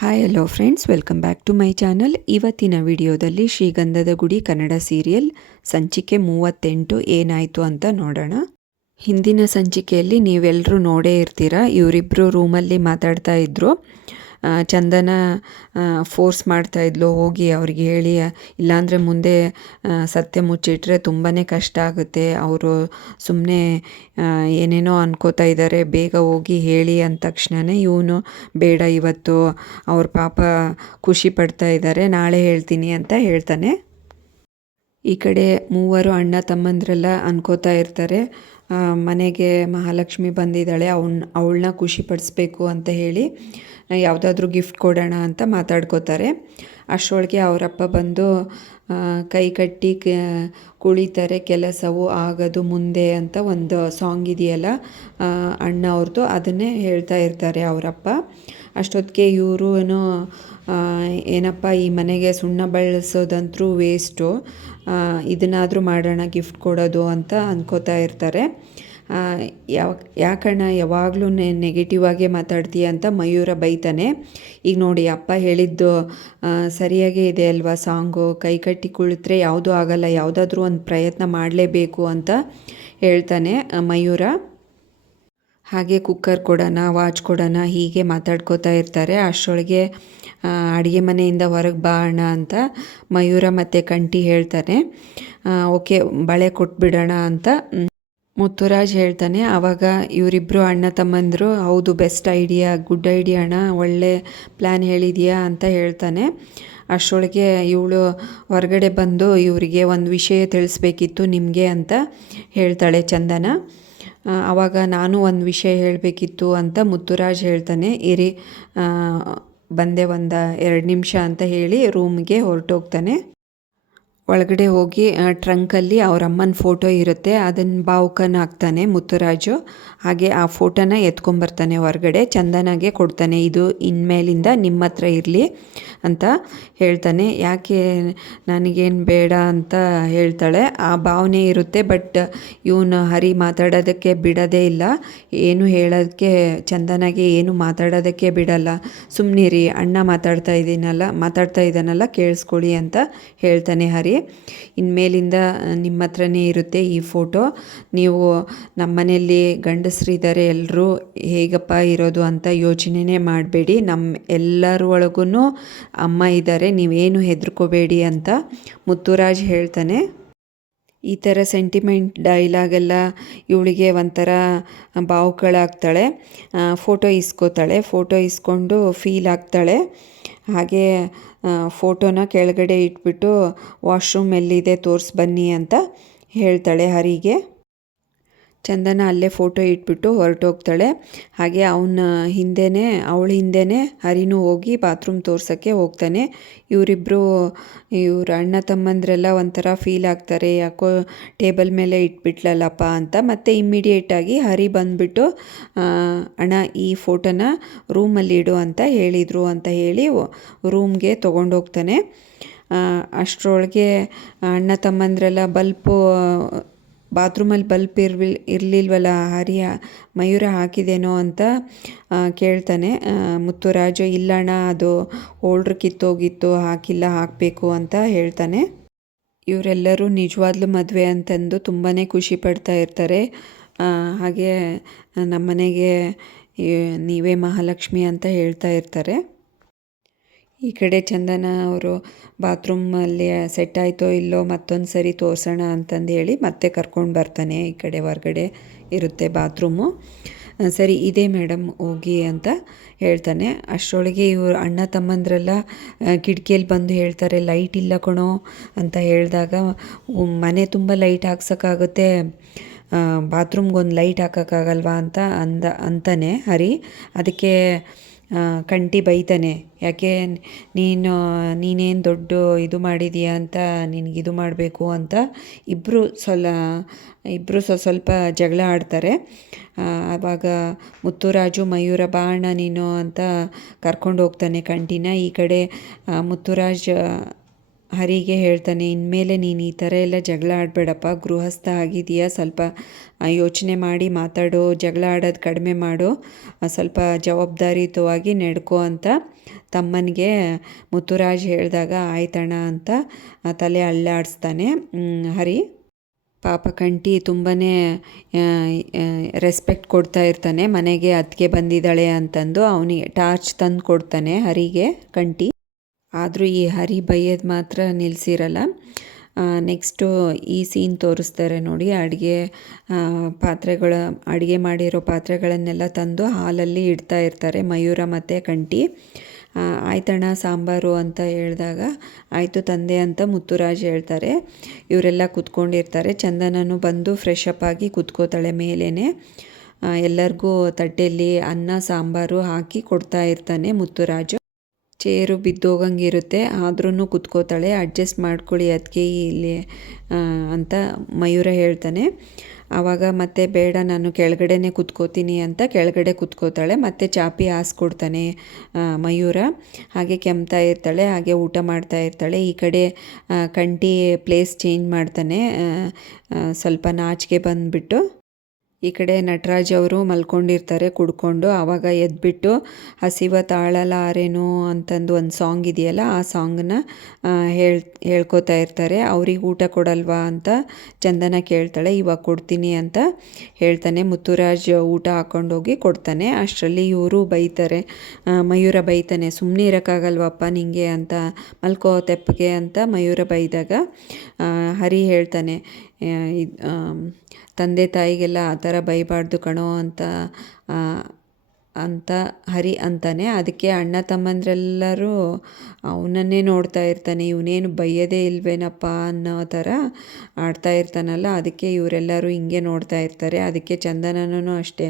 Hi hello friends welcome back to my channel ಇವತ್ತಿನ ವಿಡಿಯೋದಲ್ಲಿ ಶ್ರೀಗಂಧದ ಗುಡಿ ಕನ್ನಡ ಸೀರಿಯಲ್ ಸಂಚಿಕೆ ಮೂವತ್ತೆಂಟು ಏನಾಯಿತು ಅಂತ ನೋಡೋಣ. ಹಿಂದಿನ ಸಂಚಿಕೆಯಲ್ಲಿ ನೀವೆಲ್ಲರೂ ನೋಡೇ ಇರ್ತೀರ? ಇವರಿಬ್ಬರು ರೂಮಲ್ಲಿ ಮಾತಾಡ್ತಾ ಇದ್ದರು ಆ, ಚಂದನ ಫೋರ್ಸ್ ಮಾಡ್ತಾ ಇದ್ಲು, ಹೋಗಿ ಅವ್ರಿಗೆ ಹೇಳಿ, ಇಲ್ಲಾಂದರೆ ಮುಂದೆ ಸತ್ಯ ಮುಚ್ಚಿಟ್ರೆ ತುಂಬಾ ಕಷ್ಟ ಆಗುತ್ತೆ. ಅವರು ಸುಮ್ಮನೆ ಏನೇನೋ ಅನ್ಕೋತಾ ಇದ್ದಾರೆ ಬೇಗ ಹೋಗಿ ಹೇಳಿ ಅಂದ ತಕ್ಷಣವೇ ಇವನು, ಬೇಡ ಇವತ್ತು, ಅವ್ರ ಪಾಪ ಖುಷಿ ಪಡ್ತಾ ಇದ್ದಾರೆ ನಾಳೆ ಹೇಳ್ತೀನಿ ಅಂತ ಹೇಳ್ತಾನೆ. ಈ ಕಡೆ ಮೂವರು ಅಣ್ಣ ತಮ್ಮಂದ್ರೆಲ್ಲ ಅನ್ಕೋತಾ ಇರ್ತಾರೆ. ಮನೆಗೆ ಮಹಾಲಕ್ಷ್ಮಿ ಬಂದಿದ್ದಾಳೆ. ಅವನ್ನ ಅವಳನ್ನ ಖುಷಿಪಡಿಸ್ಬೇಕು ಅಂತ ಹೇಳಿ ಯಾವುದಾದ್ರೂ ಗಿಫ್ಟ್ ಕೊಡೋಣ ಅಂತ ಮಾತಾಡ್ಕೋತಾರೆ. ಅಷ್ಟರೊಳಗೆ ಅವರಪ್ಪ ಬಂದು ಕೈ ಕಟ್ಟಿ ಕುಳಿತಾರೆ, ಕೆಲಸವು ಆಗದು ಮುಂದೆ ಅಂತ ಒಂದು ಸಾಂಗ್ ಇದೆಯಲ್ಲ ಅಣ್ಣ ಅವ್ರದ್ದು ಅದನ್ನೇ ಹೇಳ್ತಾ ಇರ್ತಾರೆ ಅವರಪ್ಪ. ಅಷ್ಟೊತ್ತಿಗೆ ಇವರು ಏನೋ ಏನಪ್ಪ ಈ ಮನೆಗೆ ಸುಣ್ಣ ಬಳಸೋದಂತರೂ ವೇಸ್ಟು ಇದನ್ನಾದರೂ ಮಾಡೋಣ ಗಿಫ್ಟ್ ಕೊಡೋದು ಅಂತ ಅಂದ್ಕೋತಾ ಇರ್ತಾರೆ. ಯಾವ ಯಾಕಣ್ಣ ಯಾವಾಗಲೂ ನೆಗೆಟಿವ್ ಆಗೇ ಮಾತಾಡ್ತೀಯ ಅಂತ ಮಯೂರ ಬೈತಾನೆ. ಈಗ ನೋಡಿ, ಅಪ್ಪ ಹೇಳಿದ್ದು ಸರಿಯಾಗೇ ಇದೆ ಅಲ್ವಾ ಸಾಂಗು? ಕೈ ಕಟ್ಟಿ ಕುಳಿತರೆ ಯಾವುದೂ ಆಗಲ್ಲ, ಯಾವುದಾದ್ರೂ ಒಂದು ಪ್ರಯತ್ನ ಮಾಡಲೇಬೇಕು ಅಂತ ಹೇಳ್ತಾನೆ ಮಯೂರ. ಹಾಗೆ ಕುಕ್ಕರ್ ಕೊಡೋಣ ವಾಚ್ ಕೊಡೋಣ, ಹೀಗೆ ಮಾತಾಡ್ಕೋತಾ ಇರ್ತಾರೆ. ಅಷ್ಟರೊಳಗೆ ಅಡುಗೆ ಮನೆಯಿಂದ ಹೊರಗೆ ಬಾ ಅಣ್ಣ ಅಂತ ಮಯೂರ ಮತ್ತು ಕಂಠಿ ಹೇಳ್ತಾನೆ. ಓಕೆ, ಬಳೆ ಕೊಟ್ಬಿಡೋಣ ಅಂತ. ಮುತ್ತುರಾಜ್ ಹೇಳ್ತಾನೆ ಆವಾಗ ಇವರಿಬ್ಬರು ಅಣ್ಣ ತಮ್ಮಂದರು, ಹೌದು ಬೆಸ್ಟ್ ಐಡಿಯಾ ಗುಡ್ ಐಡಿಯಾ ಅಣ್ಣ, ಒಳ್ಳೆ ಪ್ಲ್ಯಾನ್ ಹೇಳಿದೆಯಾ? ಅಂತ ಹೇಳ್ತಾನೆ. ಅಷ್ಟರೊಳಗೆ ಇವಳು ಹೊರಗಡೆ ಬಂದು, ಇವರಿಗೆ ಒಂದು ವಿಷಯ ತಿಳಿಸ್ಬೇಕಿತ್ತು ನಿಮಗೆ ಅಂತ ಹೇಳ್ತಾಳೆ ಚಂದನ. ಆವಾಗ ನಾನು ಒಂದು ವಿಷಯ ಹೇಳಬೇಕಿತ್ತು ಅಂತ ಮುತ್ತುರಾಜ್ ಹೇಳ್ತಾನೆ, ಇರಿ ಬಂದೆ ಒಂದು ಎರಡು ನಿಮಿಷ ಅಂತ ಹೇಳಿ ರೂಮ್ಗೆ ಹೊರಟೋಗ್ತಾನೆ. ಒಳಗಡೆ ಹೋಗಿ ಟ್ರಂಕಲ್ಲಿ ಅವ್ರ ಅಮ್ಮನ ಫೋಟೋ ಇರುತ್ತೆ. ಅದನ್ನು ಬಾವುಕನ ಹಾಕ್ತಾನೆ ಮುತ್ತುರಾಜು. ಹಾಗೆ ಆ ಫೋಟೋನ ಎತ್ಕೊಂಬರ್ತಾನೆ ಹೊರಗಡೆ. ಚಂದನಾಗೆ ಕೊಡ್ತಾನೆ, ಇದು ಇನ್ಮೇಲಿಂದ ನಿಮ್ಮ ಹತ್ರ ಇರಲಿ ಅಂತ ಹೇಳ್ತಾನೆ. ಯಾಕೆ ನನಗೇನು ಬೇಡ ಅಂತ ಹೇಳ್ತಾಳೆ. ಆ ಭಾವನೆ ಇರುತ್ತೆ, ಬಟ್ ಇವನು ಹರಿ ಮಾತಾಡೋದಕ್ಕೆ ಬಿಡೋದೇ ಇಲ್ಲ. ಏನು ಹೇಳೋದಕ್ಕೆ, ಚಂದನಾಗೆ ಏನು ಮಾತಾಡೋದಕ್ಕೆ ಬಿಡಲ್ಲ. ಸುಮ್ಮನಿರಿ ಅಣ್ಣ ಮಾತಾಡ್ತಾ ಇದ್ದೀನಲ್ಲ ಮಾತಾಡ್ತಾ ಇದ್ದಾನಲ್ಲ ಕೇಳಿಸ್ಕೊಳ್ಳಿ ಅಂತ ಹೇಳ್ತಾನೆ ಹರಿ. ಇನ್ಮೇಲಿಂದ ನಿಮ್ಮ ಹತ್ರನೇ ಇರುತ್ತೆ ಈ ಫೋಟೋ. ನೀವು ನಮ್ಮ ಮನೆಯಲ್ಲಿ ಗಂಡಸರಿದ್ದಾರೆ ಎಲ್ಲರೂ ಹೇಗಪ್ಪ ಇರೋದು ಅಂತ ಯೋಚನೆನೇ ಮಾಡಬೇಡಿ. ನಮ್ಮ ಎಲ್ಲರ ಒಳಗೂ ಅಮ್ಮ ಇದ್ದಾರೆ ನೀವೇನು ಹೆದರ್ಕೋಬೇಡಿ ಅಂತ ಮುತ್ತುರಾಜ್ ಹೇಳ್ತಾನೆ. ಈ ಥರ ಸೆಂಟಿಮೆಂಟ್, ಡೈಲಾಗೆಲ್ಲ ಇವಳಿಗೆ ಒಂಥರ ಬಾವುಗಳಾಗ್ತಾಳೆ ಫೋಟೋ ಇಸ್ಕೋತಾಳೆ. ಫೋಟೋ ಇಸ್ಕೊಂಡು ಫೀಲ್ ಆಗ್ತಾಳೆ. ಹಾಗೆ ಫೋಟೋನ ಕೆಳಗಡೆ ಇಟ್ಬಿಟ್ಟು ವಾಶ್ರೂಮ್ ಎಲ್ಲಿದೆ ತೋರಿಸಿ ಬನ್ನಿ ಅಂತ ಹೇಳ್ತಾಳೆ ಹರಿಗೆ. ಚಂದನ ಅಲ್ಲೇ ಫೋಟೋ ಇಟ್ಬಿಟ್ಟು ಹೊರಟೋಗ್ತಾಳೆ. ಹಾಗೆ ಅವನ ಹಿಂದೆನೇ, ಅವಳ ಹಿಂದೆನೇ ಹರಿನೂ ಹೋಗಿ ಬಾತ್ರೂಮ್ ತೋರ್ಸೋಕ್ಕೆ ಹೋಗ್ತಾನೆ. ಇವರಿಬ್ಬರು ಇವ್ರ ಅಣ್ಣ ತಮ್ಮಂದ್ರೆಲ್ಲ ಒಂಥರ ಫೀಲ್ ಆಗ್ತಾರೆ. ಯಾಕೋ ಟೇಬಲ್ ಮೇಲೆ ಇಟ್ಬಿಟ್ಲಲ್ಲಪ್ಪ ಅಂತ. ಮತ್ತು ಇಮ್ಮಿಡಿಯೇಟಾಗಿ ಹರಿ ಬಂದುಬಿಟ್ಟು ಅಣ್ಣ, ಈ ಫೋಟೋನ ರೂಮಲ್ಲಿ ಇಡು ಅಂತ ಹೇಳಿದರು ಅಂತ ಹೇಳಿ ರೂಮ್ಗೆ ತೊಗೊಂಡೋಗ್ತಾನೆ. ಅಷ್ಟರೊಳಗೆ ಅಣ್ಣ ತಮ್ಮಂದ್ರೆಲ್ಲ ಬಲ್ಪು ಬಾತ್ರೂಮಲ್ಲಿ ಬಲ್ಪ್ ಇರ್ವಿ, ಇರಲಿಲ್ವಲ್ಲ, ಹರಿಯ ಮಯೂರ ಹಾಕಿದೇನೋ ಅಂತ ಕೇಳ್ತಾನೆ. ಮುತ್ತುರಾಜು, ಇಲ್ಲಣ್ಣ, ಅದು ಹೋಲ್ಡ್ರ್ ಕಿತ್ತೋಗಿತ್ತು, ಹಾಕಿಲ್ಲ, ಹಾಕಬೇಕು ಅಂತ ಹೇಳ್ತಾನೆ. ಇವರೆಲ್ಲರೂ ನಿಜವಾದ್ಲು ಮದುವೆ ಅಂತಂದು ತುಂಬಾ ಖುಷಿ ಪಡ್ತಾ ಇರ್ತಾರೆ. ಹಾಗೆ ನಮ್ಮನೆಗೆ ನೀವೇ ಮಹಾಲಕ್ಷ್ಮಿ ಅಂತ ಹೇಳ್ತಾ ಇರ್ತಾರೆ. ಈ ಕಡೆ ಚಂದನ ಅವರು ಬಾತ್ರೂಮಲ್ಲಿ ಸೆಟ್ ಆಯಿತೋ ಇಲ್ಲೋ ಮತ್ತೊಂದು ಸರಿ ತೋರಿಸೋಣ ಅಂತಂದು ಹೇಳಿ ಮತ್ತೆ ಕರ್ಕೊಂಡು ಬರ್ತಾನೆ ಈ ಕಡೆ ಹೊರಗಡೆ ಇರುತ್ತೆ ಬಾತ್ರೂಮು. ಸರಿ, ಇದೆ ಮೇಡಮ್ ಹೋಗಿ ಅಂತ ಹೇಳ್ತಾನೆ. ಅಷ್ಟರೊಳಗೆ ಇವರು ಅಣ್ಣ ತಮ್ಮಂದ್ರೆಲ್ಲ ಕಿಟಕಿಯಲ್ಲಿ ಬಂದು ಹೇಳ್ತಾರೆ, ಲೈಟ್ ಇಲ್ಲ ಕಣೋ ಅಂತ ಹೇಳಿದಾಗ ಮನೆ ತುಂಬ ಲೈಟ್ ಹಾಕ್ಸೋಕ್ಕಾಗುತ್ತೆ ಬಾತ್ರೂಮ್ಗೊಂದು ಲೈಟ್ ಹಾಕೋಕ್ಕಾಗಲ್ವಾ ಅಂತ ಅಂದ, ಅಂತಾನೆ ಹರಿ. ಅದಕ್ಕೆ ಕಂಟಿ ಬೈತಾನೆ. ಯಾಕೆ ನೀನು, ನೀನೇನು ದೊಡ್ಡ ಇದು ಮಾಡಿದೀಯ ಅಂತ ನಿನಗಿದು ಮಾಡಬೇಕು ಅಂತ ಇಬ್ಬರು ಸ್ವಲ್ಪ ಇಬ್ಬರು ಸ್ವ ಸ್ವಲ್ಪ ಜಗಳ ಆಡ್ತಾರೆ. ಆವಾಗ ಮುತ್ತುರಾಜು, ಮಯೂರ, ಬಾಣ ನೀನು ಅಂತ ಕರ್ಕೊಂಡು ಹೋಗ್ತಾನೆ ಕಂಟಿನ. ಈ ಕಡೆ ಮುತ್ತುರಾಜ್ ಹರಿಗೆ ಹೇಳ್ತಾನೆ, ಇನ್ಮೇಲೆ ನೀನು ಈ ಥರ ಎಲ್ಲ ಜಗಳ ಆಡಬೇಡಪ್ಪ, ಗೃಹಸ್ಥ ಆಗಿದೆಯಾ ಸ್ವಲ್ಪ ಯೋಚನೆ ಮಾಡಿ ಮಾತಾಡೋ, ಜಗಳ ಆಡೋದು ಕಡಿಮೆ ಮಾಡು ಸ್ವಲ್ಪ ಜವಾಬ್ದಾರಿಯುತವಾಗಿ ನಡ್ಕೋ ಅಂತ ತಮ್ಮನಿಗೆ ಮುತ್ತುರಾಜ್ ಹೇಳಿದಾಗ ಆಯ್ತಣ ಅಂತ ತಲೆ ಅಳ್ಳಾಡಿಸ್ತಾನೆ ಹರಿ ಪಾಪ ಕಂಟಿ ತುಂಬಾ ರೆಸ್ಪೆಕ್ಟ್ ಕೊಡ್ತಾ ಇರ್ತಾನೆ, ಮನೆಗೆ ಅದಕ್ಕೆ ಬಂದಿದ್ದಾಳೆ ಅಂತಂದು ಅವನಿಗೆ ಟಾರ್ಚ್ ತಂದು ಕೊಡ್ತಾನೆ ಹರಿಗೆ ಕಂಟಿ ಆದರೂ ಈ ಹರಿ ಬೈಯೋದು ಮಾತ್ರ ನಿಲ್ಲಿಸಿರಲ್ಲ ನೆಕ್ಸ್ಟು ಈ ಸೀನ್ ತೋರಿಸ್ತಾರೆ ನೋಡಿ, ಅಡುಗೆ ಪಾತ್ರೆಗಳ, ಅಡುಗೆ ಮಾಡಿರೋ ಪಾತ್ರೆಗಳನ್ನೆಲ್ಲ ತಂದು ಹಾಲಲ್ಲಿ ಇಡ್ತಾ ಇರ್ತಾರೆ ಮಯೂರ ಮತ್ತು ಕಂಟಿ ಆಯ್ತಣ್ಣ, ಸಾಂಬಾರು ಅಂತ ಹೇಳಿದಾಗ, ಆಯಿತು ತಂದೆ ಅಂತ ಮುತ್ತುರಾಜ್ ಹೇಳ್ತಾರೆ. ಇವರೆಲ್ಲ ಕುತ್ಕೊಂಡಿರ್ತಾರೆ. ಚಂದನನು ಬಂದು ಫ್ರೆಶ್ ಅಪ್ ಆಗಿ ಕುತ್ಕೋತಾಳೆ ಮೇಲೇ ಎಲ್ಲರಿಗೂ ತಟ್ಟೆಯಲ್ಲಿ ಅನ್ನ, ಸಾಂಬಾರು ಹಾಕಿ ಕೊಡ್ತಾ ಇರ್ತಾನೆ ಮುತ್ತುರಾಜು. ಚೇರು ಬಿದ್ದೋಗಂಗೆ ಇರುತ್ತೆ. ಆದ್ರೂ ಕುತ್ಕೋತಾಳೆ. ಅಡ್ಜಸ್ಟ್ ಮಾಡ್ಕೊಳ್ಳಿ ಅದಕ್ಕೆ ಇಲ್ಲಿ ಅಂತ ಮಯೂರ ಹೇಳ್ತಾನೆ. ಆವಾಗ ಮತ್ತೆ, ಬೇಡ, ನಾನು ಕೆಳಗಡೆನೇ ಕುತ್ಕೋತೀನಿ, ಅಂತ ಕೆಳಗಡೆ ಕುತ್ಕೋತಾಳೆ. ಮತ್ತೆ ಚಾಪಿ ಹಾಸ್ಕೊಡ್ತಾನೆ ಮಯೂರ. ಹಾಗೆ ಕೆಮ್ತಾ ಇರ್ತಾಳೆ, ಹಾಗೆ ಊಟ ಮಾಡ್ತಾ ಇರ್ತಾಳೆ. ಈ ಕಡೆ ಕಂಟಿ ಪ್ಲೇಸ್ ಚೇಂಜ್ ಮಾಡ್ತಾನೆ. ಸ್ವಲ್ಪ ನಾಚಿಕೆ ಬಂದುಬಿಟ್ಟು. ಈ ಕಡೆ ನಟರಾಜ್ ಅವರು ಮಲ್ಕೊಂಡಿರ್ತಾರೆ, ಕುಡ್ಕೊಂಡು. ಆವಾಗ ಎದ್ಬಿಟ್ಟು ಹಸಿವ ತಾಳಲಾರೇನು ಅಂತಂದು ಒಂದು ಸಾಂಗ್ ಇದೆಯಲ್ಲ, ಆ ಸಾಂಗನ್ನ ಹೇಳ್, ಹೇಳ್ಕೊತಾ ಇರ್ತಾರೆ. ಅವ್ರಿಗೆ ಊಟ ಕೊಡಲ್ವಾ ಅಂತ ಚಂದನ ಕೇಳ್ತಾಳೆ. ಇವಾಗ ಕೊಡ್ತೀನಿ ಅಂತ ಹೇಳ್ತಾನೆ. ಮುತ್ತುರಾಜ್ ಊಟ ಹಾಕೊಂಡೋಗಿ ಕೊಡ್ತಾನೆ. ಅಷ್ಟರಲ್ಲಿ ಇವರು ಬೈತಾರೆ. ಮಯೂರ ಬೈತಾನೆ. ಸುಮ್ಮನೆ ಇರೋಕ್ಕಾಗಲ್ವಪ್ಪ ನಿಂಗೆ ಅಂತ, ಮಲ್ಕೋ ತೆಪ್ಪಗೆ ಅಂತ ಮಯೂರ ಬೈದಾಗ ಹರಿ ಹೇಳ್ತಾನೆ. ತಂದೆ ತಾಯಿಗೆಲ್ಲ ಆ ಥರ ಬೈಬಾರ್ದು ಕಣೋ ಅಂತ ಅಂತ ಹರಿ ಅಂತಾನೆ. ಅದಕ್ಕೆ ಅಣ್ಣ ತಮ್ಮಂದ್ರೆಲ್ಲರೂ ಅವನನ್ನೇ ನೋಡ್ತಾ ಇರ್ತಾನೆ. ಇವನೇನು ಬೈಯೋದೇ ಇಲ್ವೇನಪ್ಪ ಅನ್ನೋ ಥರ ಆಡ್ತಾ ಇರ್ತಾನಲ್ಲ. ಅದಕ್ಕೆ ಇವರೆಲ್ಲರೂ ಹಿಂಗೆ ನೋಡ್ತಾ ಇರ್ತಾರೆ. ಅದಕ್ಕೆ ಚಂದನನೂ ಅಷ್ಟೇ.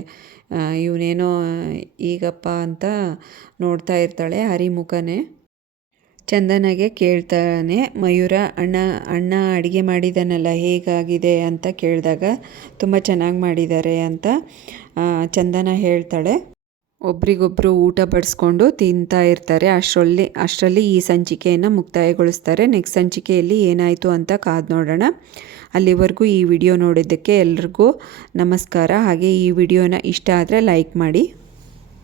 ಇವನೇನೋ ಈಗಪ್ಪ ಅಂತ ನೋಡ್ತಾ ಇರ್ತಾಳೆ ಹರಿ ಮುಖನೇ ಚಂದನಗೆ ಕೇಳ್ತಾನೆ, ಮಯೂರ, ಅಣ್ಣ ಅಣ್ಣ ಅಡುಗೆ ಮಾಡಿದಾನಲ್ಲ, ಹೇಗಾಗಿದೆ? ಅಂತ ಕೇಳಿದಾಗ, ತುಂಬ ಚೆನ್ನಾಗಿ ಮಾಡಿದ್ದಾರೆ ಅಂತ ಚಂದನ ಹೇಳ್ತಾಳೆ. ಒಬ್ರಿಗೊಬ್ಬರು ಊಟ ಬಡಿಸ್ಕೊಂಡು ತಿಂತಾ ಇರ್ತಾರೆ. ಅಷ್ಟರಲ್ಲಿ ಅಷ್ಟರಲ್ಲಿ ಈ ಸಂಚಿಕೆಯನ್ನು ಮುಕ್ತಾಯಗೊಳಿಸ್ತಾರೆ. ನೆಕ್ಸ್ಟ್ ಸಂಚಿಕೆಯಲ್ಲಿ ಏನಾಯಿತು ಅಂತ ಕಾದು ನೋಡೋಣ. ಅಲ್ಲಿವರೆಗೂ ಈ ವಿಡಿಯೋ ನೋಡಿದ್ದಕ್ಕೆ ಎಲ್ರಿಗೂ ನಮಸ್ಕಾರ. ಹಾಗೆ ಈ ವಿಡಿಯೋನ ಇಷ್ಟ ಆದರೆ ಲೈಕ್ ಮಾಡಿ.